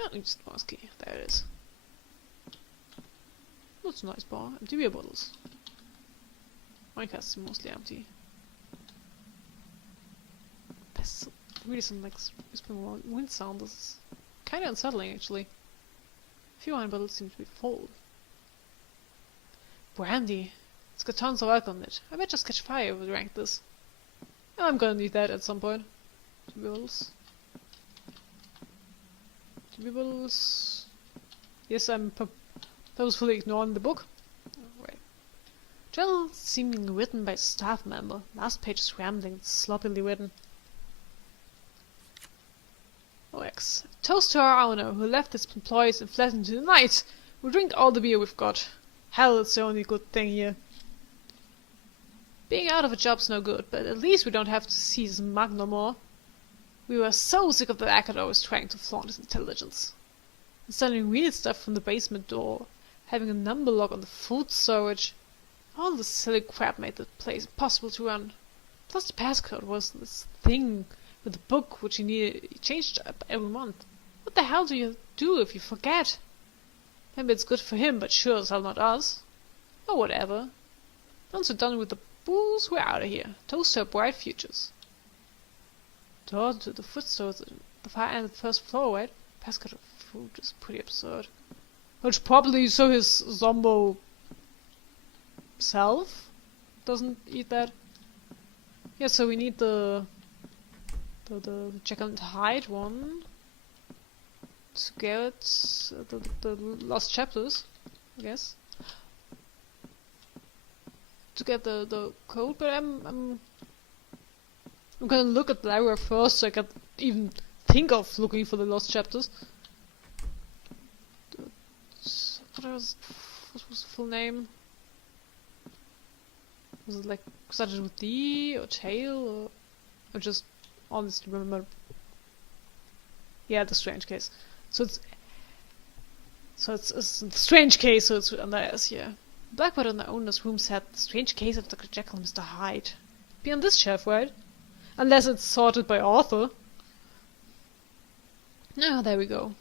I need the mouse key. There it is. That's a nice bar. Empty beer bottles. My cast is mostly empty. There's really some like whispering wind sound. This is kind of unsettling actually. A few wine bottles seem to be full. Brandy. It's got tons of alcohol in it. I might just catch fire if we drank this. I'm gonna need that at some point. 2 beer bottles. 2 beer bottles. Yes, I'm purposefully ignoring the book. Oh, right. Journal seemingly written by a staff member. Last page is rambling and sloppily written. OX. Toast to our owner, who left his employees and fled into the night. We'll drink all the beer we've got. Hell, it's the only good thing here. Being out of a job's no good, but at least we don't have to see his mug no more. We were so sick of the actor always trying to flaunt his intelligence. And stealing weird stuff from the basement door, having a number lock on the food storage. All this silly crap made the place impossible to run. Plus the passcode was this thing with the book which he changed up every month. What the hell do you do if you forget? Maybe it's good for him, but sure as hell not us. Or whatever. Once we're done with the booze, we're out of here. Toast to our bright futures. Door to the food store at the far end of the first floor, right? Passcode of food is pretty absurd. Which probably so his Zombo self doesn't eat that. Yeah, so we need the Jekyll and Hyde one to get the lost chapters, I guess. To get the code, but I'm gonna look at the library first so I can even think of looking for the lost chapters. What was the full name? Was it like started with D or tail or just honestly remember? Yeah, the strange case. So it's the strange case. So it's under S. Yeah. Blackboard in the owner's room said the strange case of Dr. Jekyll and Mr. Hyde. Be on this shelf, right? Unless it's sorted by author. Ah, there we go.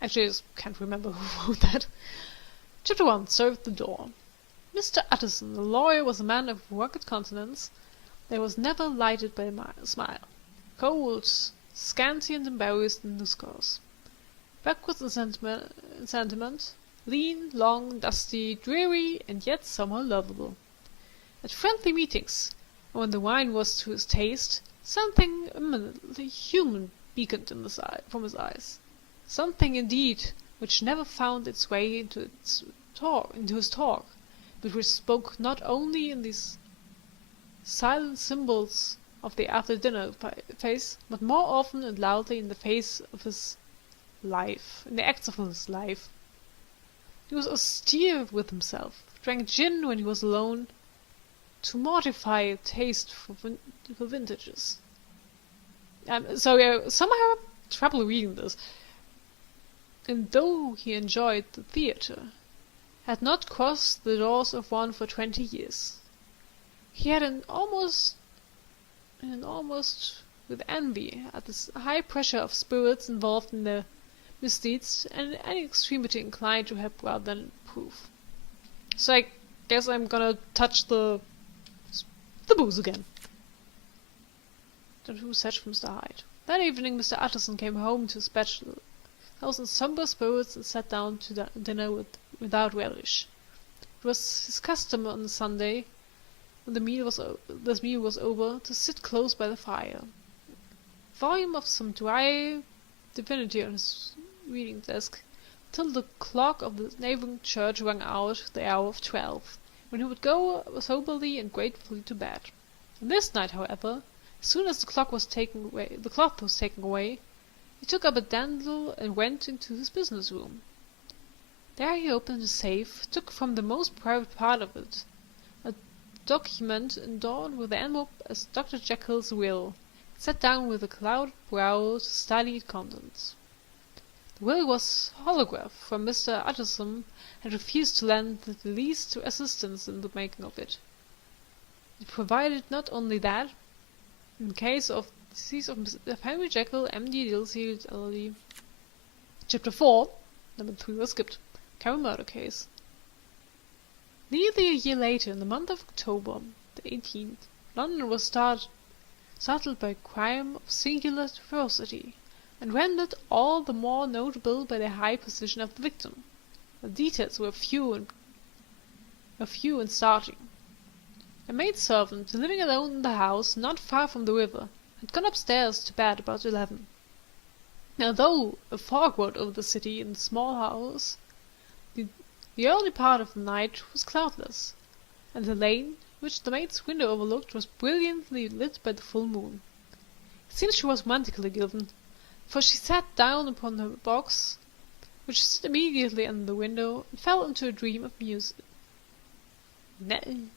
Actually, I just can't remember who wrote that. Chapter 1. Served the door. Mr. Utterson, the lawyer, was a man of rugged countenance that was never lighted by a smile. Cold, scanty and embarrassed in discourse. Backwards in sentiment, lean, long, dusty, dreary, and yet somehow lovable. At friendly meetings, and when the wine was to his taste, something eminently human beaconed in from his eyes. Something, indeed, which never found its way into his talk, but which spoke not only in these silent symbols of the after-dinner face, but more often and loudly in the face of his life, in the acts of his life. He was austere with himself, drank gin when he was alone, to mortify a taste for vintages. So somehow I have trouble reading this. And though he enjoyed the theatre, had not crossed the doors of one for 20 years, he had an almost with envy at this high pressure of spirits involved in the misdeeds, and any extremity inclined to help rather than prove. So I guess I'm gonna touch the booze again. Don't who said from Mr. Hyde. That evening Mr. Utterson came home to his bachelor house in sombre spirits and sat down to dinner without relish. It was his custom on Sunday, when this meal was over, to sit close by the fire. A volume of some dry divinity on his reading desk, till the clock of the neighbouring church rang out the hour of 12, when he would go soberly and gratefully to bed. And this night, however, as soon as the cloth was taken away, he took up a dandle and went into his business room. There he opened a safe, took from the most private part of it a document adorned with the envelope as Dr. Jekyll's will, and sat down with a clouded brow to study its contents. The will was holograph, for Mr. Utterson had refused to lend the least assistance in the making of it. It provided not only that, in case of Decease of Henry Jekyll, M.D. Dillfield, LLD. Chapter 4, number 3 was skipped. Carey murder case. Nearly a year later, in the month of October, the 18th, London was startled by a crime of singular ferocity, and rendered all the more notable by the high position of the victim. The details were few and startling. A maidservant, living alone in the house not far from the river, had gone upstairs to bed about 11. Now, though a fog rolled over the city in the small house, the early part of the night was cloudless, and the lane, which the maid's window overlooked, was brilliantly lit by the full moon. It seems she was romantically given, for she sat down upon her box, which stood immediately under the window, and fell into a dream of music. Never,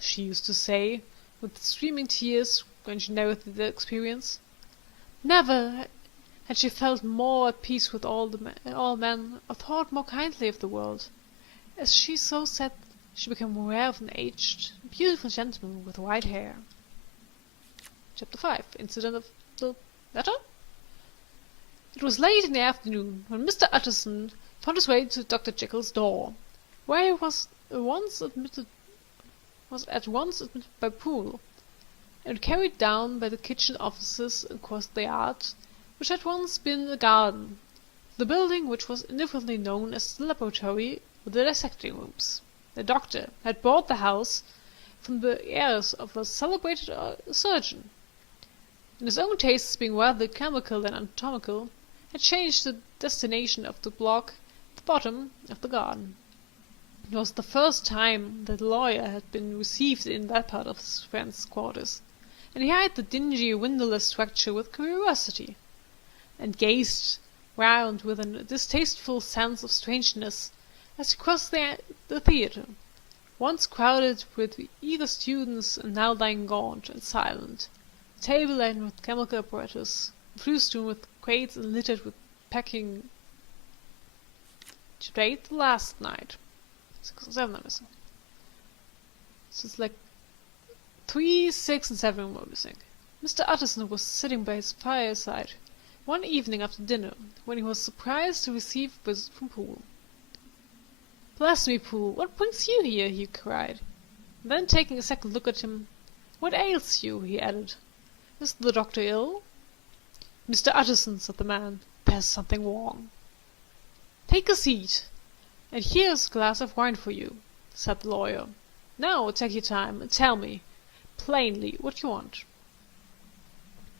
she used to say, with streaming tears, when she narrated the experience, never had she felt more at peace with all men, or thought more kindly of the world. As she so said, she became aware of an aged, beautiful gentleman with white hair. Chapter 5. Incident of the letter? It was late in the afternoon when Mr. Utterson found his way to Dr. Jekyll's door, where he was at once admitted by Poole, and carried down by the kitchen offices and crossed the yard, which had once been a garden, the building which was indifferently known as the laboratory with the dissecting rooms. The doctor had bought the house from the heirs of a celebrated surgeon, and his own tastes being rather chemical than anatomical, had changed the destination of the block at the bottom of the garden. It was the first time that the lawyer had been received in that part of his friend's quarters, and he eyed the dingy, windowless structure with curiosity, and gazed round with a distasteful sense of strangeness as he crossed the theatre, once crowded with eager students and now lying gaunt and silent, the table laden with chemical apparatus, the flue strewn with crates and littered with packing. Today, the last night. 6 and 7 are missing. So it's like 3, 6, and 7 were missing. Mr. Utterson was sitting by his fireside one evening after dinner, when he was surprised to receive a visit from Poole. "Bless me, Poole, what brings you here?" he cried. And then, taking a second look at him, "What ails you?" he added. "Is the doctor ill?" "Mr. Utterson," said the man, "there's something wrong." "Take a seat, and here's a glass of wine for you," said the lawyer. "Now take your time, and tell me, plainly, what you want."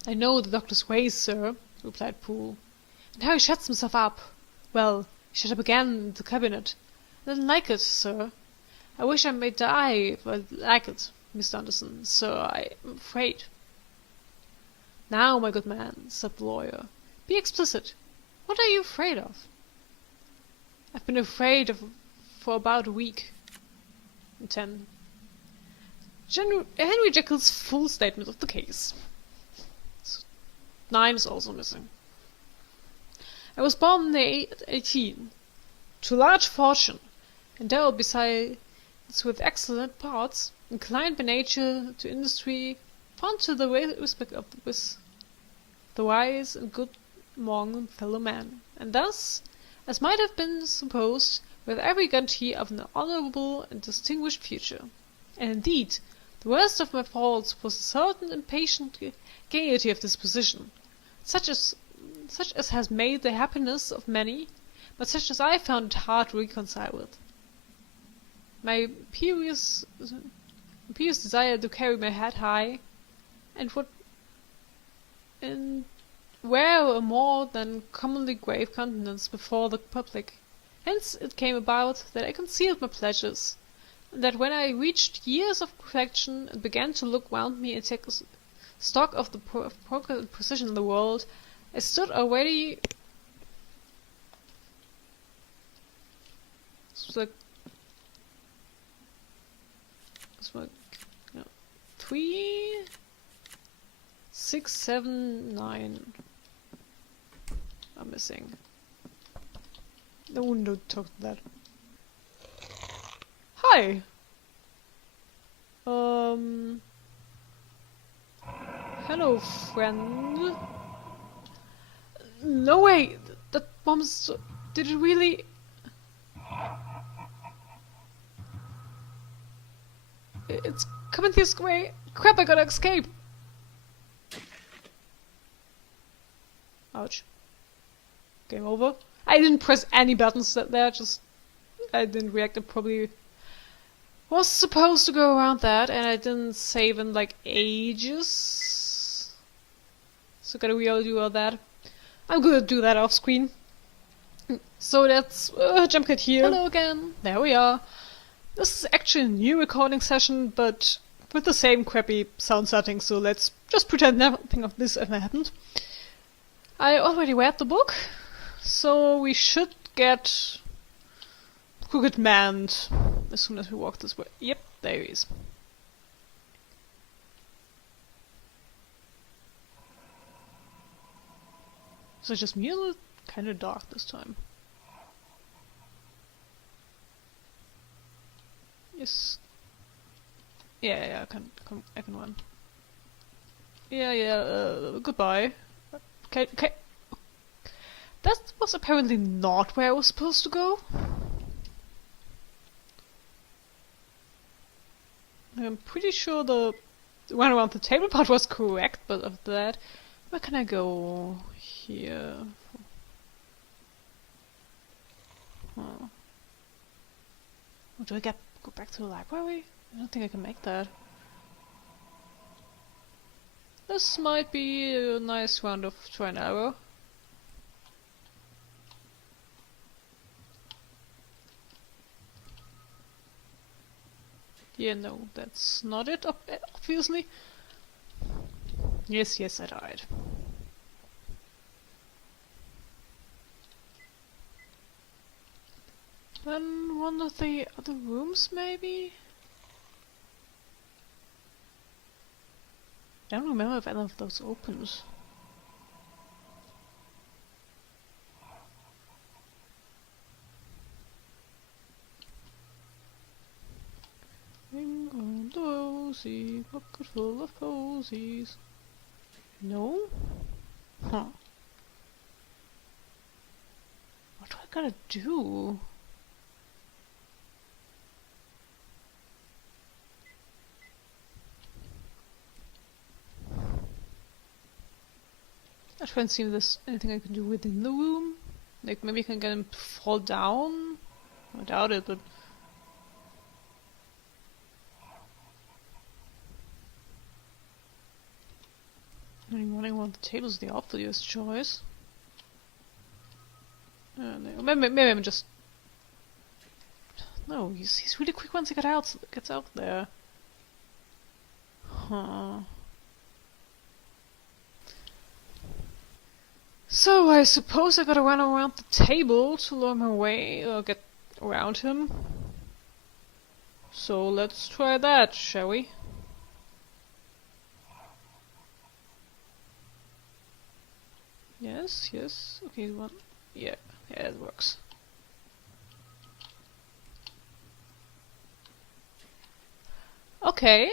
"I know the doctor's ways, sir," replied Poole, "and how he shuts himself up. Well, he shut up again in the cabinet. I didn't like it, sir. I wish I may die if I like it, Mr. Anderson, sir, I'm afraid." "Now, my good man," said the lawyer, "be explicit. What are you afraid of?" "I've been afraid of for about a week." 10. Henry Jekyll's full statement of the case. 9 is also missing. "I was born at 18, to a large fortune, endowed besides with excellent parts, inclined by nature to industry, fond to the respect of the wise and good among fellow men, and thus, as might have been supposed, with every guarantee of an honourable and distinguished future. And indeed, the worst of my faults was a certain impatient gaiety of disposition, such as has made the happiness of many, but such as I found it hard to reconcile with. My imperious desire to carry my head high, and wear a more than commonly grave countenance before the public. Hence it came about that I concealed my pleasures, and that when I reached years of reflection and began to look round me and take stock of the progress and position in the world, I stood already 3, 6, 7, 9 are missing. No one don't talk to that. Hi. Hello, friend. No way! That monster... Did it really... It's coming this way! Crap, I gotta escape! Ouch. Game over. I didn't press any buttons there, just... I didn't react. I probably was supposed to go around that, and I didn't save in like ages. So gotta redo all that. I'm gonna do that off screen. So that's jump cut here. Hello again. There we are. This is actually a new recording session, but with the same crappy sound settings, so let's just pretend nothing of this ever happened. I already read the book, so we should get Crooked Manned as soon as we walk this way. Yep, there he is. Is it just me or is it kind of dark this time? Yes. Yeah, I can run. Yeah, goodbye. Okay. That was apparently not where I was supposed to go. I'm pretty sure the run around the table part was correct, but after that, where can I go? Here. Huh. Oh, do I go back to the library? I don't think I can make that. This might be a nice round of try and error. Yeah, no, that's not it, obviously. Yes, I died. Then one of the other rooms, maybe? I don't remember if any of those opens. Ring on the rosy, pocket full of posies. No? Huh. What do I gotta do? I try and see if there's anything I can do within the room. Like maybe I can get him to fall down? I doubt it, but... running around the table is the obvious choice. No, maybe I'm just... No, he's really quick once he gets out there. Huh. So I suppose I gotta run around the table to lure him away, or get around him. So let's try that, shall we? Yes. Okay, one. Yeah, it works. Okay.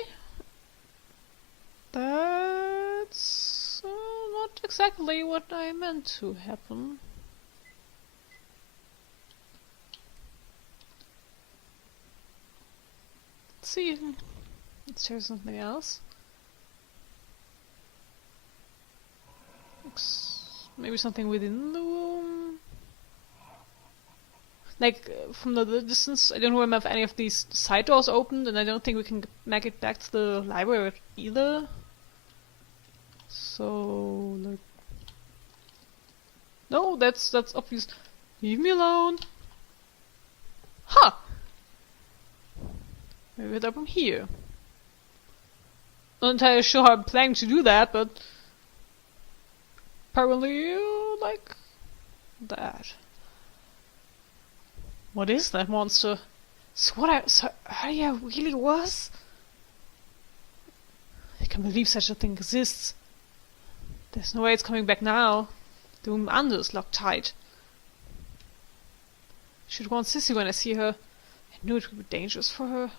That's not exactly what I meant to happen. Let's see. Let's try something else. Maybe something within the room? Like, from the distance, I don't remember if any of these side doors opened, and I don't think we can make it back to the library either. So, like... No, that's obvious. Leave me alone! Huh! Maybe it's up from here. Not entirely sure how I'm planning to do that, but... apparently, like... that. What is that monster? So earlier really was? I can't believe such a thing exists. There's no way it's coming back now. The room under is locked tight. I should warn Sissy when I see her. I knew it would be dangerous for her.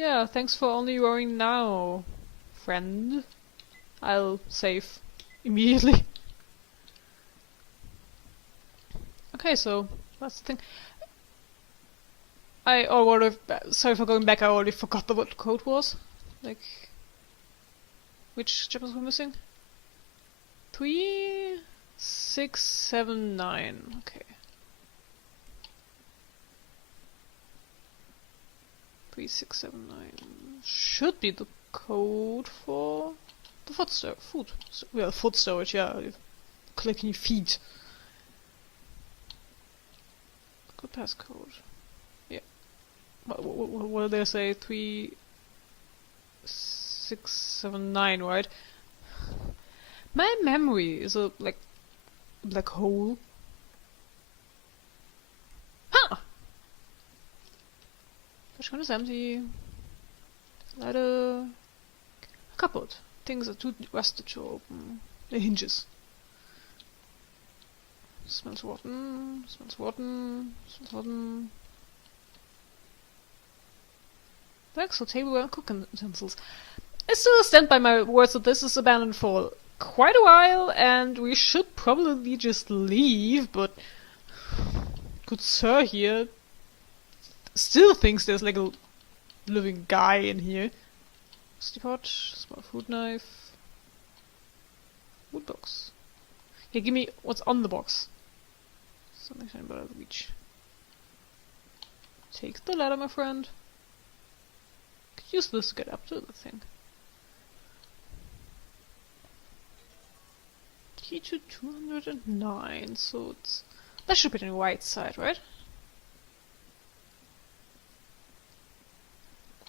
Yeah, thanks for only roaring now, friend. I'll save immediately. Okay, so that's the thing. Sorry for going back, I already forgot what the code was. Like, which chapters were missing? 3, 6, 7, 9. Okay. 3, 6, 7, 9 should be the code for the food storage, yeah. Collecting your feet. Good passcode. Yeah. What did they say? 3, 6, 7, 9, right? My memory is a black hole. Huh! Flashgun is empty. Ladder. Cupboard. Things are too rusted to open. The hinges. Smells rotten. Smells rotten. Smells rotten. Bags or tableware and cooking utensils. I still stand by my words that this is abandoned for quite a while, and we should probably just leave, but good sir here still thinks there's like a living guy in here. Rusty pot, small food knife, wood box. Yeah, give me what's on the box. Something shiny but out of reach. Take the ladder, my friend. Could use this to get up to the thing. Key to 209, so it's... That should be on the right side, right?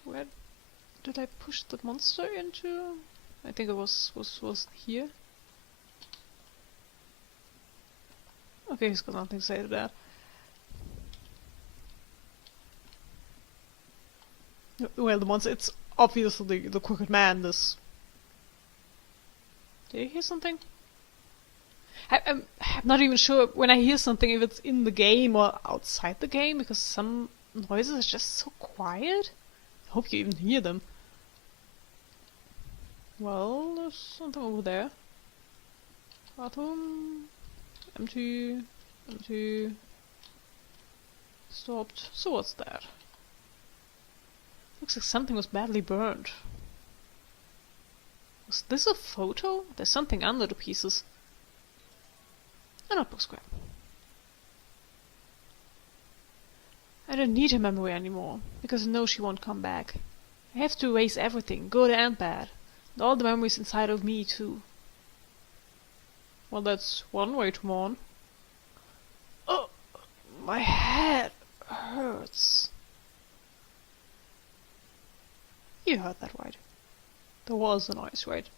Where did I push the monster into? I think it was here. Okay, he's got nothing to say to that. Well, the monster, it's obviously the crooked man, this... Did you hear something? I'm not even sure when I hear something if it's in the game or outside the game, because some noises are just so quiet. I hope you even hear them. Well, there's something over there. Bathroom. Empty. Empty. Stopped. So what's that? Looks like something was badly burned. Was this a photo? There's something under the pieces. A notebook scrap. I don't need her memory anymore, because I know she won't come back. I have to erase everything, good and bad. And all the memories inside of me, too. Well, that's one way to mourn. Oh, my head hurts. You heard that right. There was a noise, right?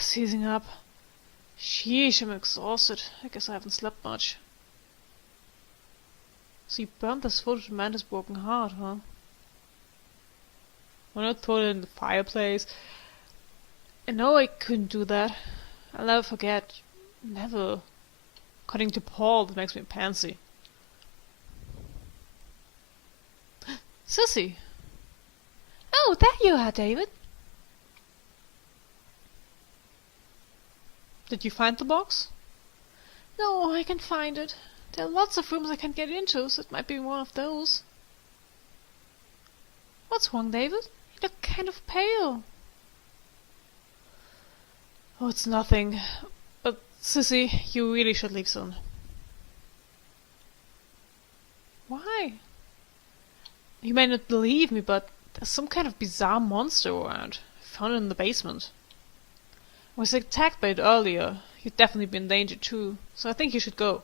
Seizing up. Sheesh, I'm exhausted. I guess I haven't slept much. So you burned this photo to Amanda's broken heart, huh? Why not throw it in the fireplace? I know I couldn't do that. I'll never forget. Never. According to Paul, that makes me pansy. Sissy! Oh, there you are, David. Did you find the box? No, I can't find it. There are lots of rooms I can't get into, so it might be one of those. What's wrong, David? You look kind of pale. Oh, it's nothing. But, Sissy, you really should leave soon. Why? You may not believe me, but there's some kind of bizarre monster around. I found it in the basement. I was attacked by it earlier. You'd definitely be in danger too, so I think you should go.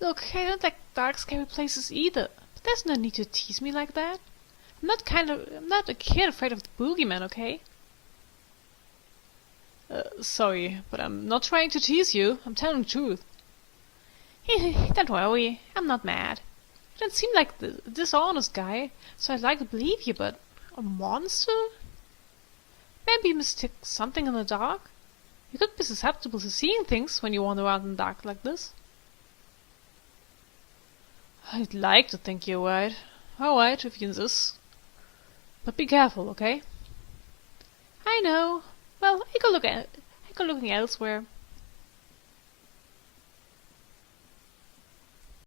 Look, I don't like dark, scary places either, but there's no need to tease me like that. I'm not a kid afraid of the boogeyman, okay? Sorry, but I'm not trying to tease you. I'm telling the truth. Don't worry, I'm not mad. You don't seem like the dishonest guy, so I'd like to believe you, but a monster? Maybe you mistook something in the dark? You could be susceptible to seeing things when you wander around in the dark like this. I'd like to think you're right. All right, if you insist. But be careful, okay? I know. Well, I go looking elsewhere.